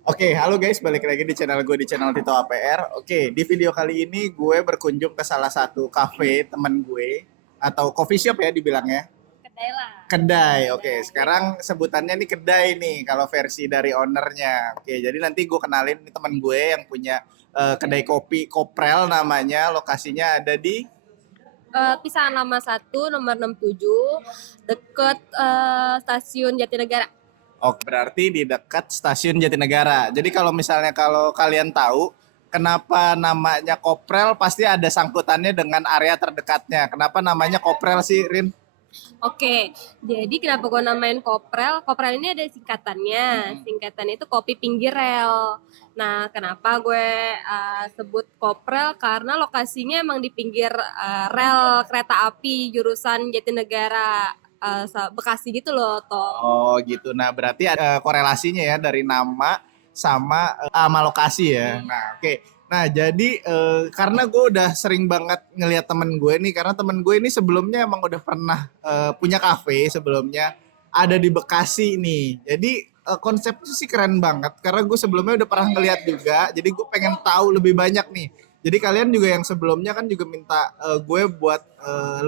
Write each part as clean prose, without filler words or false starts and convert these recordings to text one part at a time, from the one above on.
Oke, halo guys, balik lagi di channel gue di channel Tito APR. Oke, di video kali ini gue berkunjung ke salah satu cafe temen gue atau coffee shop ya dibilangnya. Kedai lah. Kedai. Oke, Kedai. sekarang sebutannya nih kedai nih kalau versi dari ownernya. Oke, jadi nanti gue kenalin nih temen gue yang punya kedai kopi Koprel namanya. Lokasinya ada di Pisahan Lama 1 nomor 67 deket stasiun Jatinegara. Oh, berarti di dekat stasiun Jatinegara. Jadi kalau kalian tahu kenapa namanya Koprel pasti ada sangkutannya dengan area terdekatnya. Kenapa namanya Koprel sih, Rin? Oke, jadi kenapa gue namain Koprel? Koprel ini ada singkatannya. Singkatannya itu kopi pinggir rel. Nah, kenapa gue sebut Koprel? Karena lokasinya emang di pinggir rel kereta api jurusan Jatinegara Bekasi gitu loh, toh. Oh, gitu. Nah, berarti ada korelasinya ya dari nama sama lokasi ya. Nah, oke. Nah, jadi karena gue udah sering banget ngelihat temen gue nih, karena temen gue ini sebelumnya emang udah pernah punya kafe sebelumnya ada di Bekasi nih. Jadi konsepnya sih keren banget, karena gue sebelumnya udah pernah ngeliat juga. Jadi gue pengen tahu lebih banyak nih. Jadi kalian juga yang sebelumnya kan juga minta gue buat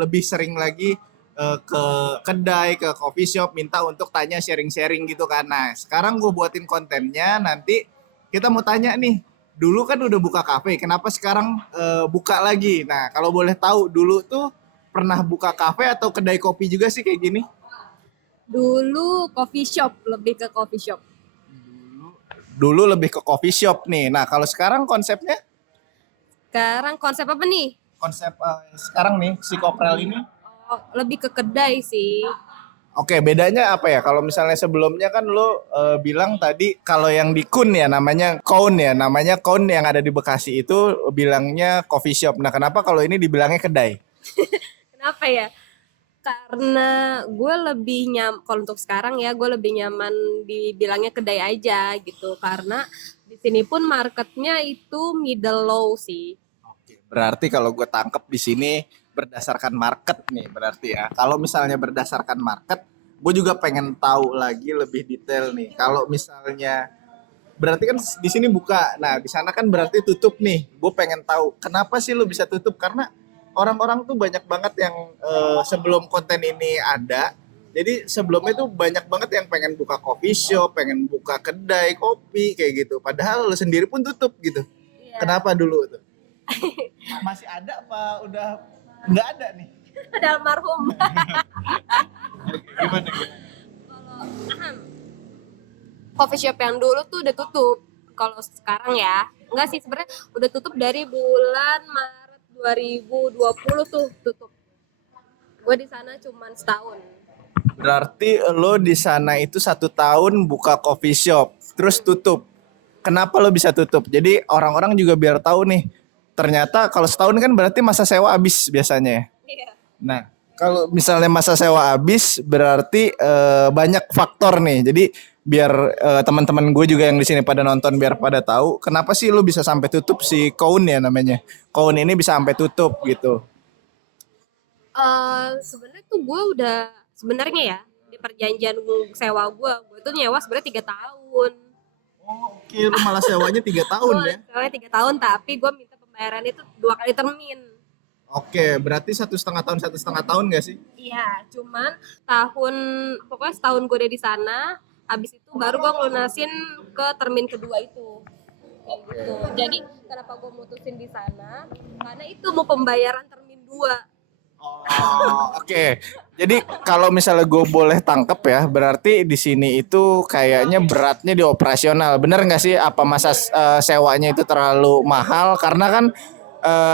lebih sering lagi ke kedai, ke coffee shop, minta untuk tanya sharing-sharing gitu kan. Nah, sekarang gue buatin kontennya, nanti kita mau tanya nih, dulu kan udah buka kafe, kenapa sekarang buka lagi? Nah, kalau boleh tahu, dulu tuh pernah buka kafe atau kedai kopi juga sih kayak gini? Dulu coffee shop, lebih ke coffee shop. Dulu lebih ke coffee shop nih. Nah, kalau sekarang konsepnya, Sekarang konsep apa nih? konsep sekarang nih, si Koprel ini. Oh, lebih ke kedai sih. Oke, bedanya apa ya? Kalau misalnya sebelumnya kan lo bilang tadi kalau yang di Kun ya namanya Kun yang ada di Bekasi itu bilangnya coffee shop. Nah, kenapa kalau ini dibilangnya kedai? Kenapa ya? Karena gue lebih kalau untuk sekarang ya, gue lebih nyaman dibilangnya kedai aja gitu. Karena di sini pun marketnya itu middle low sih. Oke, berarti kalau gue tangkep di sini berdasarkan market nih berarti ya. Kalau misalnya berdasarkan market, gue juga pengen tahu lagi lebih detail nih. Kalau misalnya berarti kan di sini buka. Nah, di sana kan berarti tutup nih. Gue pengen tahu kenapa sih lu bisa tutup? Karena orang-orang tuh banyak banget yang sebelum konten ini ada. Jadi sebelumnya tuh banyak banget yang pengen buka coffee shop, pengen buka kedai kopi kayak gitu. Padahal lu sendiri pun tutup gitu. Iya. Kenapa dulu tuh? Masih ada apa udah nggak ada nih? Ada almarhum. Gimana? Kalau coffee shop yang dulu tuh udah tutup. Kalau sekarang ya, enggak sih sebenarnya udah tutup dari bulan Maret 2020 tuh tutup. Gue di sana cuman setahun. Berarti lo di sana itu 1 tahun buka coffee shop, terus tutup. Kenapa lo bisa tutup? Jadi orang-orang juga biar tahu nih. Ternyata kalau setahun kan berarti masa sewa habis biasanya. Iya. Nah, kalau misalnya masa sewa habis berarti banyak faktor nih. Jadi biar teman-teman gue juga yang di sini pada nonton biar pada tahu kenapa sih lu bisa sampai tutup si Koun ya namanya. Koun ini bisa sampai tutup gitu. Sebenarnya tuh gue udah sebenarnya ya di perjanjian sewa gue tuh nyewa sebenarnya 3 tahun. Oh, oke, lu malah sewanya 3 tahun Gue ya. sewa 3 tahun tapi gue minta pembayaran itu 2 kali termin. Oke, berarti 1,5 tahun gak sih? Iya, cuman pokoknya setahun gue udah di sana, habis itu baru gue ngelunasin ke termin kedua itu. Kayak gitu. Jadi kenapa gue mutusin di sana? Karena itu mau pembayaran termin 2. Oh, oke. Jadi kalau misalnya gue boleh tangkep ya, berarti di sini itu kayaknya beratnya di operasional. Bener nggak sih? Apa masa sewanya itu terlalu mahal? Karena kan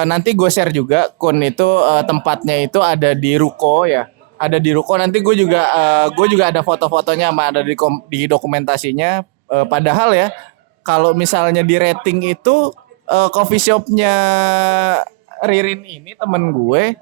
nanti gue share juga Kun itu tempatnya itu ada di Ruko ya. Ada di Ruko. Nanti gue juga ada foto-fotonya sama ada di dokumentasinya. Padahal ya, kalau misalnya di rating itu coffee shopnya Ririn ini temen gue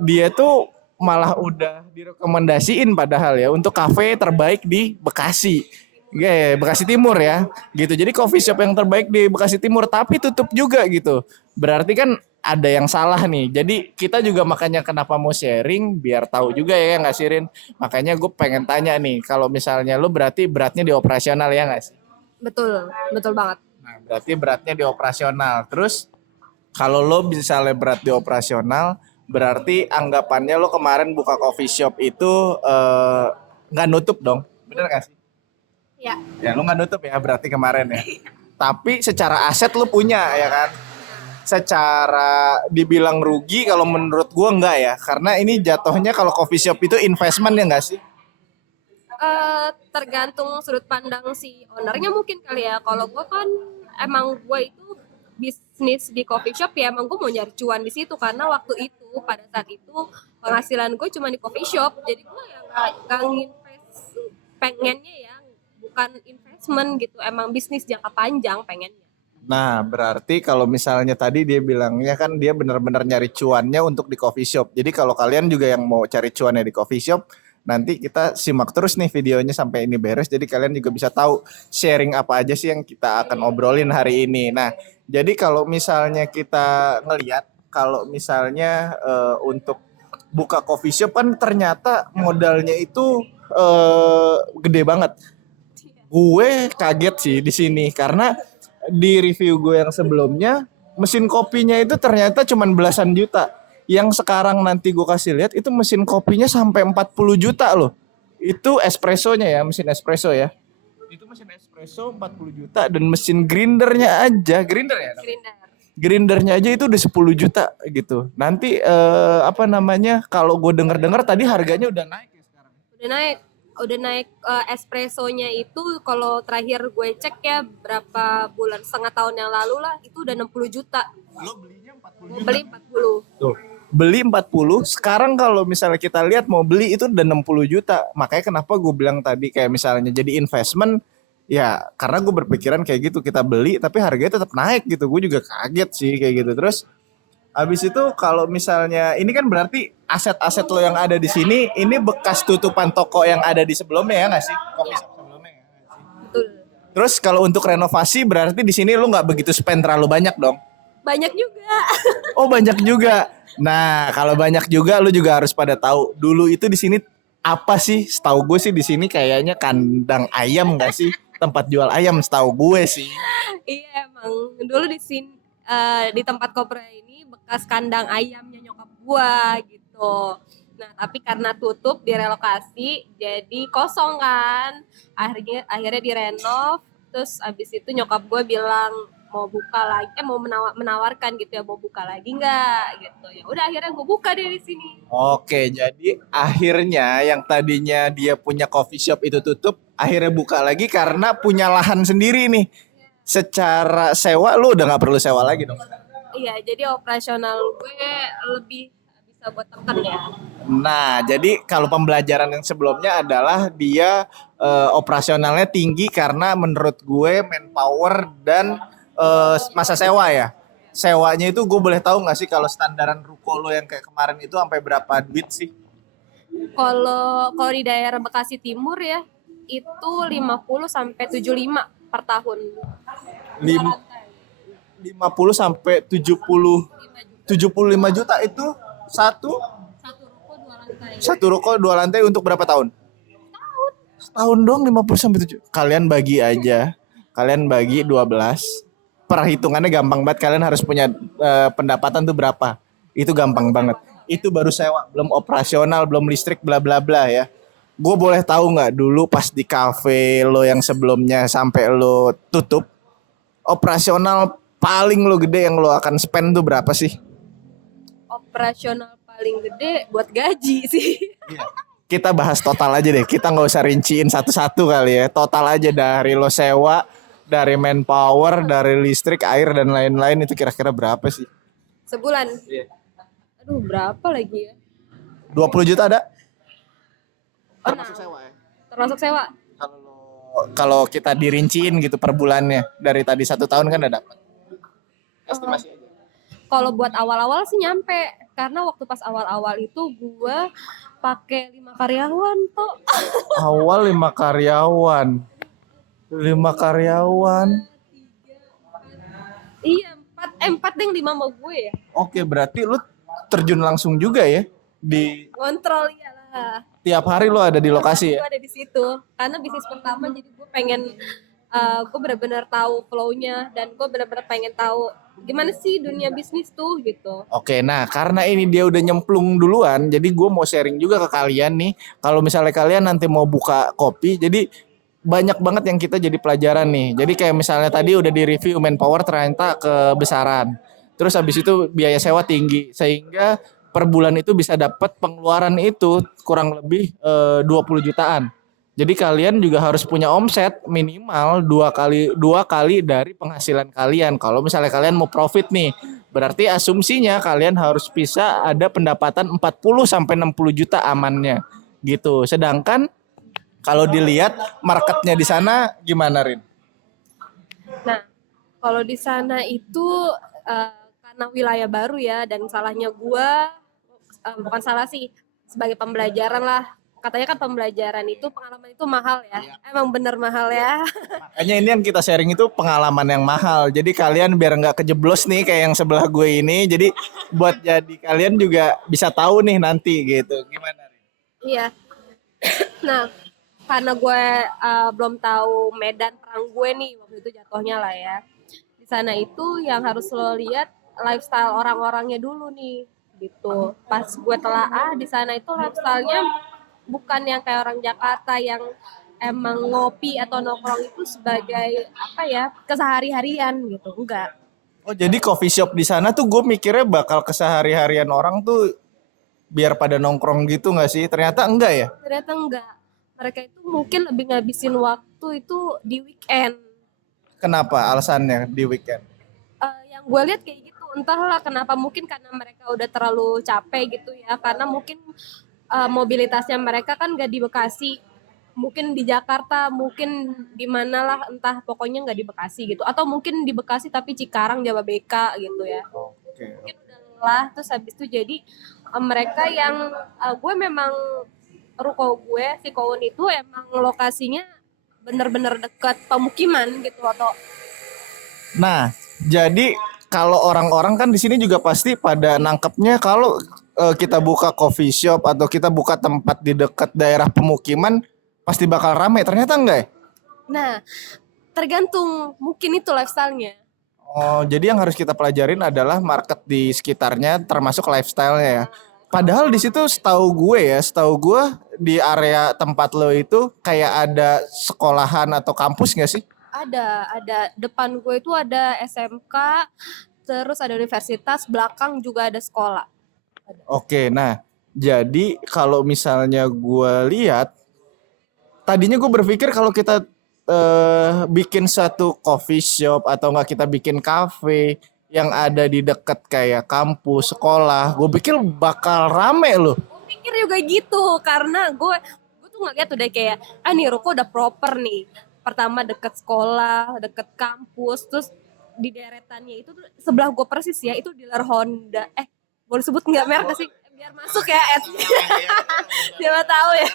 dia tuh malah udah direkomendasiin padahal ya untuk kafe terbaik di Bekasi. Ya, Bekasi Timur ya. Gitu. Jadi coffee shop yang terbaik di Bekasi Timur tapi tutup juga gitu. Berarti kan ada yang salah nih. Jadi kita juga makanya kenapa mau sharing biar tahu juga ya nggak sih Rin. Makanya gue pengen tanya nih kalau misalnya lu berarti beratnya di operasional ya nggak sih? Betul, betul banget. Nah, berarti beratnya di operasional. Terus kalau lo misalnya berat di operasional, berarti anggapannya lo kemarin buka coffee shop itu nggak nutup dong, bener gak sih? Ya, Ya lo nggak nutup ya berarti kemarin ya. Tapi secara aset lo punya ya kan. Secara dibilang rugi kalau menurut gua enggak ya, karena ini jatuhnya kalau coffee shop itu investment ya enggak sih? tergantung sudut pandang si ownernya mungkin kali ya. Kalau gue kan emang gue itu bisnis di coffee shop ya, emang gue mau nyari cuan di situ karena waktu itu pada saat itu penghasilan gue cuma di coffee shop, jadi gue ya nggak nginvest, pengennya ya bukan investment gitu, emang bisnis jangka panjang pengennya. Nah, berarti kalau misalnya tadi dia bilangnya kan dia benar-benar nyari cuannya untuk di coffee shop. Jadi kalau kalian juga yang mau cari cuannya di coffee shop, nanti kita simak terus nih videonya sampai ini beres. Jadi kalian juga bisa tahu sharing apa aja sih yang kita akan obrolin hari ini. Nah, jadi kalau misalnya kita ngelihat, kalau misalnya untuk buka coffee shop kan ternyata modalnya itu gede banget. Gue kaget sih di sini karena di review gue yang sebelumnya mesin kopinya itu ternyata cuman belasan juta. Yang sekarang nanti gue kasih lihat itu mesin kopinya sampai 40 juta loh. Itu espressonya ya, mesin espresso ya. Itu mesin espresso 40 juta dan mesin grindernya aja, grinder ya? Grinder Grindernya aja itu udah 10 juta gitu. Nanti apa namanya? Kalau gue denger-dengar tadi harganya udah naik ya sekarang. udah naik espressonya itu kalau terakhir gue cek ya berapa bulan, setengah tahun yang lalu lah, itu udah 60 juta. Lo belinya 40 Gue juta. beli 40. Tuh. Beli 40, sekarang kalau misalnya kita lihat mau beli itu udah 60 juta. Makanya kenapa gue bilang tadi kayak misalnya jadi investment, ya karena gue berpikiran kayak gitu, kita beli tapi harganya tetap naik gitu. Gue juga kaget sih kayak gitu. Terus habis itu kalau misalnya ini kan berarti aset-aset lo yang ada di sini ini bekas tutupan toko yang ada di sebelumnya ya nggak sih? Kopi shop sebelumnya ya nggak sih? Betul. Terus kalau untuk renovasi berarti di sini lo nggak begitu spend terlalu banyak dong? Banyak juga. Oh banyak juga. Nah kalau banyak juga lu juga harus pada tahu dulu itu di sini apa sih? Setahu gue sih di sini kayaknya kandang ayam nggak sih? Tempat jual ayam setahu gue sih. Iya, emang dulu di sini, di tempat kopra ini bekas kandang ayamnya nyokap gua gitu. Nah, tapi karena tutup direlokasi jadi kosong kan. Akhirnya direnov, terus abis itu nyokap gua bilang mau buka lagi, mau menawarkan gitu ya, mau buka lagi nggak gitu. Ya udah akhirnya gua buka deh di sini. Oke, jadi akhirnya yang tadinya dia punya coffee shop itu tutup, akhirnya buka lagi karena punya lahan sendiri nih. Secara sewa lu udah nggak perlu sewa lagi dong. Iya, jadi operasional gue lebih bisa buat tekan ya. Nah, jadi kalau pembelajaran yang sebelumnya adalah dia operasionalnya tinggi karena menurut gue manpower dan masa sewa ya. Sewanya itu gue boleh tahu nggak sih kalau standaran ruko lo yang kayak kemarin itu sampai berapa duit sih? Kalau di daerah Bekasi Timur ya itu 50 sampai 75 per tahun. Lim- 50 sampai 75 juta itu satu Satu ruko 2 lantai. satu ruko 2 lantai untuk berapa tahun? Setahun dong 50 sampai 7. Kalian bagi aja. Kalian bagi 12. Perhitungannya gampang banget. Kalian harus punya pendapatan tuh berapa. Itu gampang banget. Itu baru sewa, belum operasional, belum listrik, bla bla bla ya. Gue boleh tahu nggak dulu pas di cafe lo yang sebelumnya sampai lo tutup, operasional paling lo gede yang lo akan spend tuh berapa sih? Operasional paling gede buat gaji sih. Kita bahas total aja deh. Kita nggak usah rinciin satu-satu kali ya. Total aja dari lo sewa, dari manpower, dari listrik, air dan lain-lain itu kira-kira berapa sih? Sebulan. Iya. Aduh, berapa lagi ya? 20 juta ada? Termasuk sewa ya. Termasuk sewa. Kalau kita dirinciin gitu per bulannya dari tadi 1 tahun kan udah dapat. Estimasi aja. Kalau buat awal-awal sih nyampe, karena waktu pas awal-awal itu gua pakai 5 karyawan tuh. Awal 5 karyawan. 5 karyawan. Iya, 4 deh, 5 sama gue ya. Oke, berarti lu terjun langsung juga ya di Kontrol iyalah. tiap hari lu ada di lokasi ya. Gue ada di situ karena bisnis pertama, jadi gue pengen gue benar-benar tahu flow-nya dan gue benar-benar pengen tahu gimana sih dunia bisnis tuh gitu. Oke, nah karena ini dia udah nyemplung duluan, jadi gue mau sharing juga ke kalian nih. Kalau misalnya kalian nanti mau buka kopi, jadi banyak banget yang kita jadi pelajaran nih. Jadi kayak misalnya tadi udah di review manpower ternyata kebesaran. Terus habis itu biaya sewa tinggi, sehingga per bulan itu bisa dapat pengeluaran itu kurang lebih 20 jutaan. Jadi kalian juga harus punya omset minimal dua kali dari penghasilan kalian. Kalau misalnya kalian mau profit nih, berarti asumsinya kalian harus bisa ada pendapatan 40 sampai 60 juta amannya gitu. Sedangkan kalau dilihat marketnya di sana gimana, Rin? Nah, kalau di sana itu karena wilayah baru ya dan salahnya gua bukan salah sih sebagai pembelajaran lah. Katanya kan pembelajaran itu pengalaman itu mahal ya. Emang bener mahal ya. Makanya ini yang kita sharing itu pengalaman yang mahal. Jadi kalian biar nggak kejeblos nih kayak yang sebelah gue ini. Jadi buat jadi kalian juga bisa tahu nih nanti gitu. Gimana, Rin? Iya. Nah, karena gue belum tahu medan perang gue nih waktu itu jatuhnya lah ya. Di sana itu yang harus lo lihat lifestyle orang-orangnya dulu nih gitu. Pas gue telaah di sana itu lifestyle-nya bukan yang kayak orang Jakarta yang emang ngopi atau nongkrong itu sebagai apa ya kesehari-harian gitu. Enggak. Oh jadi coffee shop di sana tuh gue mikirnya bakal kesehari-harian orang tuh biar pada nongkrong gitu nggak sih? Ternyata enggak ya? Ternyata enggak. Mereka itu mungkin lebih ngabisin waktu itu di weekend. Kenapa alasannya di weekend? Yang gue lihat kayak gitu, entahlah kenapa, mungkin karena mereka udah terlalu capek gitu ya, karena mungkin mobilitasnya mereka kan gak di Bekasi, mungkin di Jakarta, mungkin di mana lah, entah pokoknya nggak di Bekasi gitu, atau mungkin di Bekasi tapi Cikarang Jababeka gitu ya, Oke. mungkin udah lelah terus habis itu jadi mereka yang gue memang ruko gue si Kowon itu emang lokasinya bener-bener dekat pemukiman gitu atau Nah, jadi kalau orang-orang kan di sini juga pasti pada nangkepnya kalau kita buka coffee shop atau kita buka tempat di dekat daerah pemukiman pasti bakal rame. Ternyata enggak ya? nah tergantung mungkin itu lifestyle-nya. Oh, jadi yang harus kita pelajarin adalah market di sekitarnya termasuk lifestyle-nya ya. Padahal di situ setahu gue di area tempat lo itu kayak ada sekolahan atau kampus nggak sih? Ada depan gue itu ada SMK, terus ada universitas, belakang juga ada sekolah. Oke, nah jadi kalau misalnya gue lihat, tadinya gue berpikir kalau kita bikin satu coffee shop atau enggak kita bikin cafe yang ada di dekat kayak kampus, sekolah, gue pikir bakal rame loh. Gue pikir juga gitu karena gue tuh ngeliat udah kayak nih ruko udah proper nih. Pertama deket sekolah, deket kampus, terus di deretannya itu tuh sebelah gue persis ya itu dealer Honda. Boleh sebut nggak merek nggak sih? Biar masuk ya ads. Siapa tahu ya.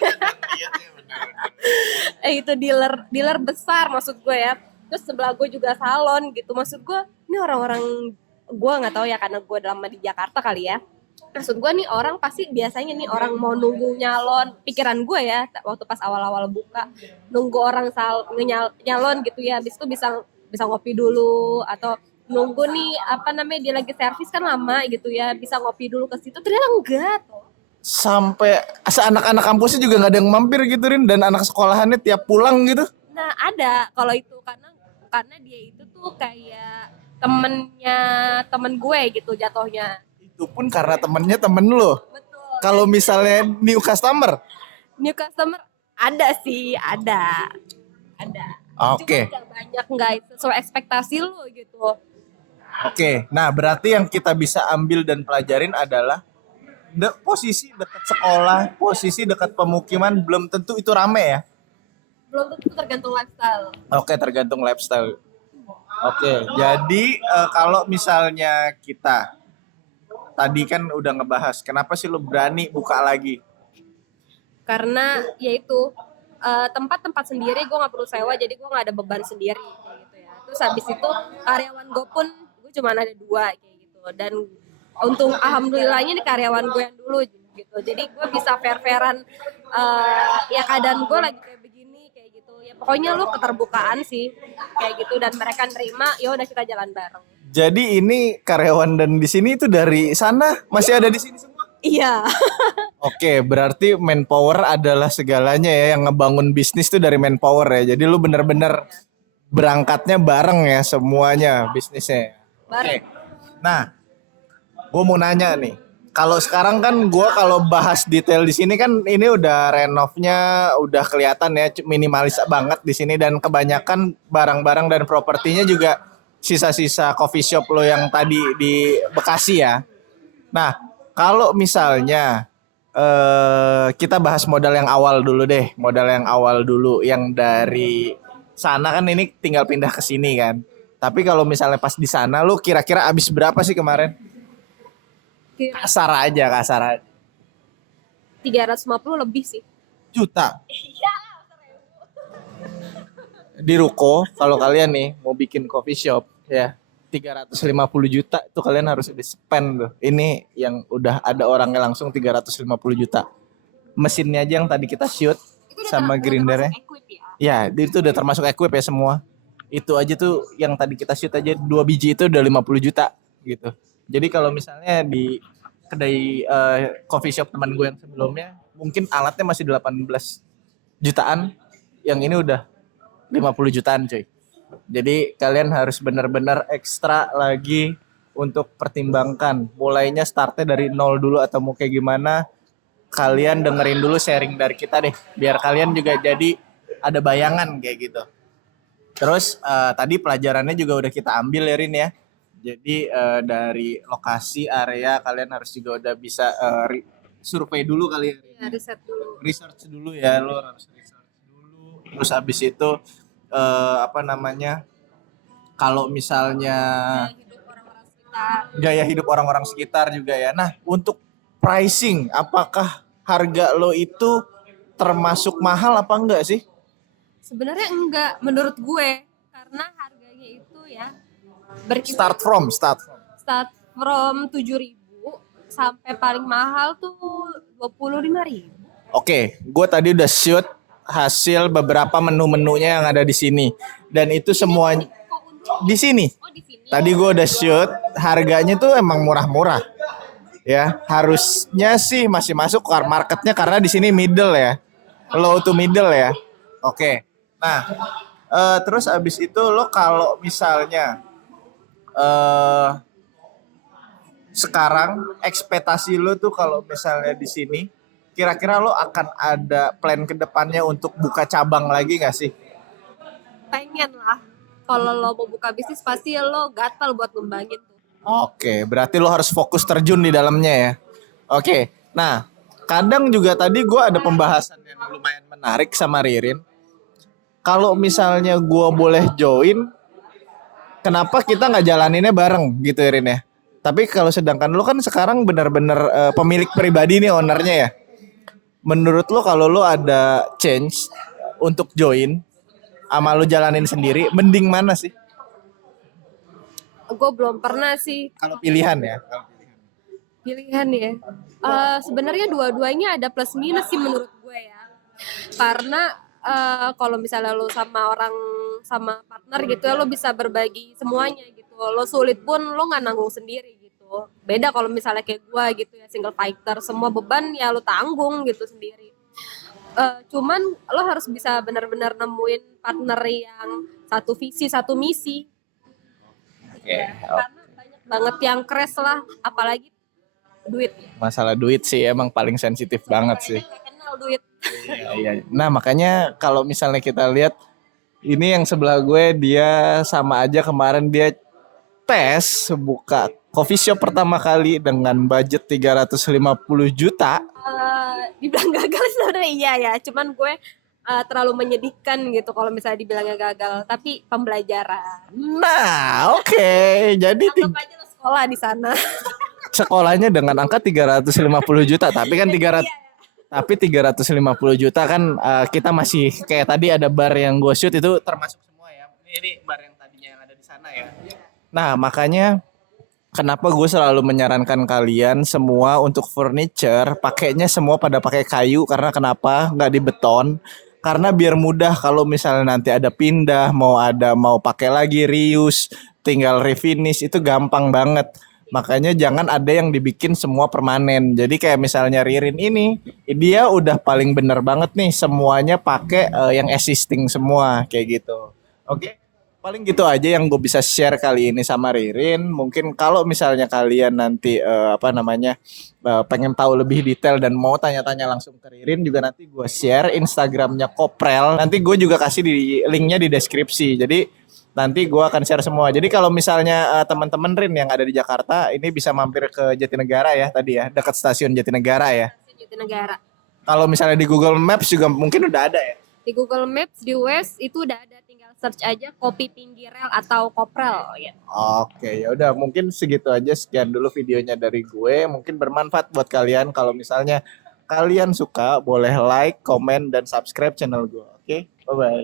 Itu dealer besar maksud gue ya. Terus sebelah gue juga salon gitu. Maksud gue ini orang-orang gue nggak tahu ya karena gue lama di Jakarta kali ya. Maksud gue nih orang pasti biasanya nih orang mau nunggu nyalon, pikiran gue ya waktu pas awal-awal buka nunggu orang nyalon gitu ya, habis itu bisa bisa ngopi dulu atau nunggu nih apa namanya dia lagi servis kan lama gitu ya, bisa ngopi dulu ke situ, ternyata enggak tuh. Sampai anak-anak kampusnya juga nggak ada yang mampir gitu Rin, dan anak sekolahannya tiap pulang gitu. Nah ada kalau itu karena dia itu tuh kayak temennya temen gue gitu jatuhnya. Itu pun karena temennya temen lo. Betul. Kalau misalnya new customer, New customer ada sih, ada. oke. Cuma banyak nggak sesuai ekspektasi lo gitu. Oke, nah berarti yang kita bisa ambil dan pelajarin adalah posisi dekat sekolah, posisi dekat pemukiman belum tentu itu rame ya. Belum tentu, tergantung lifestyle. Oke, tergantung lifestyle. Oke, jadi kalau misalnya kita tadi kan udah ngebahas kenapa sih lo berani buka lagi? Karena yaitu tempat-tempat sendiri gue nggak perlu sewa, jadi gue nggak ada beban sendiri kayak gitu ya. Terus habis itu karyawan gue pun gue cuma ada 2 kayak gitu, dan untung alhamdulillahnya nih karyawan gue yang dulu gitu, jadi gue bisa fair-fairan ya keadaan gue lagi kayak begini kayak gitu ya, pokoknya lu keterbukaan sih kayak gitu, dan mereka nerima, ya udah kita jalan bareng. Jadi ini karyawan dan di sini itu dari sana masih ada di sini semua. Iya. Oke, berarti manpower adalah segalanya ya, yang ngebangun bisnis tuh dari manpower ya. Jadi lu bener-bener berangkatnya bareng ya semuanya bisnisnya. Oke. Bareng. Nah, gue mau nanya nih. Kalau sekarang kan gue kalau bahas detail di sini kan ini udah renovnya udah kelihatan ya minimalis banget di sini, dan kebanyakan barang-barang dan propertinya juga sisa-sisa coffee shop lo yang tadi di Bekasi ya. Nah, kalau misalnya kita bahas modal yang awal dulu deh, modal yang awal dulu yang dari sana kan ini tinggal pindah ke sini kan. Tapi kalau misalnya pas di sana lu kira-kira habis berapa sih kemarin? Kira Kasar aja. 350 lebih sih. Juta. Di ruko kalau kalian nih mau bikin coffee shop ya 350 juta itu kalian harus di spend tuh. Ini yang udah ada orangnya langsung 350 juta. Mesinnya aja yang tadi kita shoot sama grindernya. Ya, itu udah termasuk equip ya semua. Itu aja tuh yang tadi kita shoot aja 2 biji itu udah 50 juta gitu. Jadi kalau misalnya di kedai coffee shop teman gue yang sebelumnya mungkin alatnya masih 18 jutaan, yang ini udah 50 jutaan cuy. Jadi kalian harus benar-benar ekstra lagi untuk pertimbangkan. Mulainya startnya dari nol dulu atau mau kayak gimana. Kalian dengerin dulu sharing dari kita deh. Biar kalian juga jadi ada bayangan kayak gitu. Terus tadi pelajarannya juga udah kita ambil ya Rin ya. Jadi dari lokasi area kalian harus juga udah bisa survei dulu kali ya. Ya, riset dulu. Research dulu ya, lo harus research dulu. Terus habis itu apa namanya? Kalau misalnya Hidup orang-orang sekitar. gaya hidup orang-orang sekitar juga ya. Nah, untuk pricing, apakah harga lo itu termasuk mahal apa enggak sih? Sebenarnya enggak menurut gue, karena harganya itu ya Start from. start from 7.000 sampai paling mahal tuh 25.000. Oke, gue tadi udah shoot hasil beberapa menu-menunya yang ada di sini, dan itu semua di sini. Oh, di sini. Tadi gue udah shoot, harganya tuh emang murah-murah. Ya, harusnya sih masih masuk ke marketnya karena di sini middle ya. Low to middle ya. Oke. Nah, terus abis itu lo kalau misalnya sekarang ekspektasi lo tuh kalau misalnya di sini kira-kira lo akan ada plan ke depannya untuk buka cabang lagi gak sih? Pengen lah. Kalau lo mau buka bisnis pasti lo gatal buat ngembangin tuh. Oke, berarti lo harus fokus terjun di dalamnya ya. Oke, nah kadang juga tadi gue ada pembahasan yang lumayan menarik sama Ririn. Kalau misalnya gue boleh join, kenapa kita nggak jalaninnya bareng gitu ya Rin ya? Tapi kalau sedangkan lo kan sekarang benar-benar pemilik pribadi nih, ownernya ya. Menurut lo kalau lo ada change untuk join, sama lo jalanin sendiri, mending mana sih? Gue belum pernah sih. Kalau pilihan ya. Pilihan ya. Sebenarnya dua-duanya ada plus minus sih menurut gue ya. Karena kalau misalnya lo sama partner gitu ya, lo bisa berbagi semuanya gitu. Lo sulit pun lo nggak nanggung sendiri gitu. Beda kalau misalnya kayak gue gitu ya, single fighter, semua beban ya lo tanggung gitu sendiri. Cuman lo harus bisa benar-benar nemuin partner yang satu visi satu misi. Karena banyak banget yang crash lah, apalagi duit. Masalah duit sih emang paling sensitif banget sih. Nggak kenal duit. Iya. Nah makanya kalau misalnya kita lihat ini yang sebelah gue, dia sama aja kemarin dia tes buka coffee shop pertama kali dengan budget 350 juta. Dibilang gagal sebenarnya iya ya, cuman gue terlalu menyedihkan gitu kalau misalnya dibilangnya gagal, tapi pembelajaran. Nah oke, jadi Anggap aja lo sekolah di sana. sekolahnya dengan angka 350 juta, tapi kan 350 juta kan kita masih kayak tadi ada bar yang gue shoot itu termasuk semua ya. Ini bar yang tadinya yang ada di sana ya. Nah makanya kenapa gue selalu menyarankan kalian semua untuk furniture pakainya semua pada pakai kayu, karena kenapa nggak di beton? karena biar mudah kalau misalnya nanti ada pindah, mau pakai lagi reuse, tinggal refinish itu gampang banget. Makanya jangan ada yang dibikin semua permanen. Jadi kayak misalnya Ririn ini, dia udah paling bener banget nih semuanya pakai yang existing semua kayak gitu. Oke. Paling gitu aja yang gue bisa share kali ini sama Ririn. Mungkin kalau misalnya kalian nanti apa namanya pengen tahu lebih detail dan mau tanya-tanya langsung ke Ririn juga nanti gue share Instagramnya Koprel. Nanti gue juga kasih di linknya di deskripsi. Jadi nanti gue akan share semua. Jadi kalau misalnya teman-teman Rin yang ada di Jakarta ini bisa mampir ke Jatinegara ya tadi ya, dekat stasiun Jatinegara ya. Jatinegara. Kalau misalnya di Google Maps juga mungkin udah ada ya. Di Google Maps di Waze itu udah ada, tinggal search aja kopi pinggir rel atau koprel ya. Oke, ya udah mungkin segitu aja, sekian dulu videonya dari gue. Mungkin bermanfaat buat kalian. Kalau misalnya kalian suka boleh like, komen dan subscribe channel gue. Oke, bye bye.